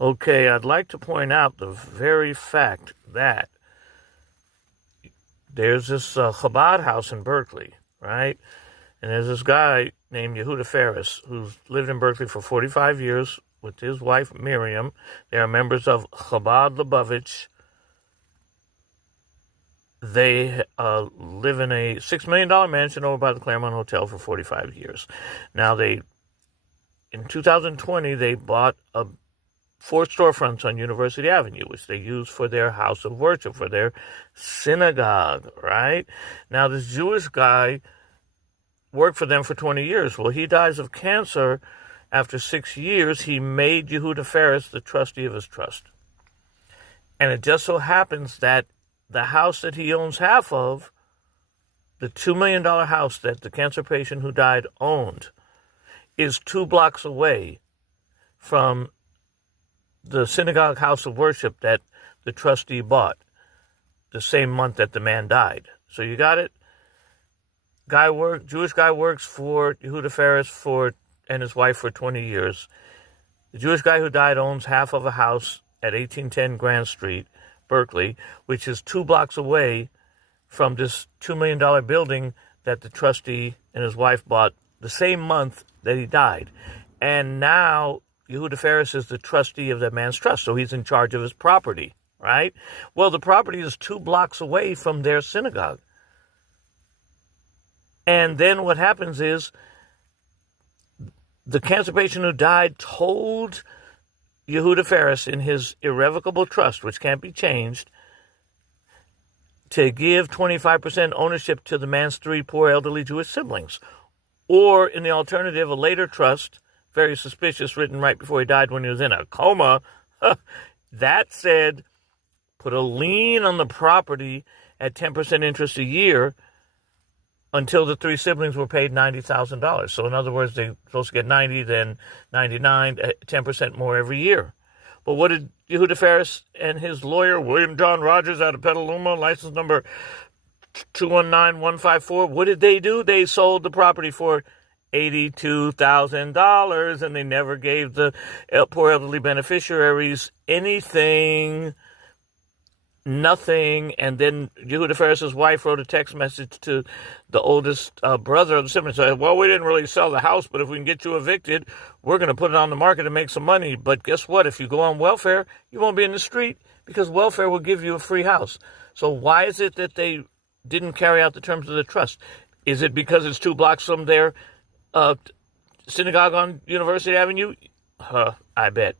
Okay, I'd like to point out the very fact that there's this Chabad house in Berkeley, right? And there's this guy named Yehuda Ferris who's lived in Berkeley for 45 years with his wife Miriam. They are members of Chabad Lubavitch. They live in a $6 million mansion over by the Claremont Hotel for 45 years. Now, in 2020, they bought 4 storefronts on University Avenue, which they use for their house of worship, for their synagogue, right? Now, this Jewish guy worked for them for 20 years. Well, he dies of cancer. After 6 years, he made Yehuda Ferris the trustee of his trust. And it just so happens that the house that he owns half of, the $2 million house that the cancer patient who died owned, is 2 blocks away from the synagogue house of worship that the trustee bought the same month that the man died. So you got it? Jewish guy works for Yehuda Ferris and his wife for 20 years. The Jewish guy who died owns half of a house at 1810 Grand Street, Berkeley, which is 2 blocks away from this $2 million building that the trustee and his wife bought the same month that he died. And now Yehuda Ferris is the trustee of that man's trust, so he's in charge of his property, right? Well, the property is 2 blocks away from their synagogue. And then what happens is the cancer patient who died told Yehuda Ferris in his irrevocable trust, which can't be changed, to give 25% ownership to the man's 3 poor elderly Jewish siblings. Or, in the alternative, a later trust, very suspicious, written right before he died when he was in a coma, that said, put a lien on the property at 10% interest a year until the 3 siblings were paid $90,000. So in other words, they're supposed to get 90, then 99, 10% more every year. But what did Yehuda Ferris and his lawyer, William John Rogers out of Petaluma, license number 219154, what did they do? They sold the property for $82,000, and they never gave the poor elderly beneficiaries anything. Nothing. And then Yehuda Ferris's wife wrote a text message to the oldest brother of the siblings. Said, well, we didn't really sell the house, but if we can get you evicted, we're going to put it on the market and make some money. But guess what? If you go on welfare, you won't be in the street because welfare will give you a free house. So why is it that they didn't carry out the terms of the trust? Is it because it's 2 blocks from their synagogue on University Avenue? I bet.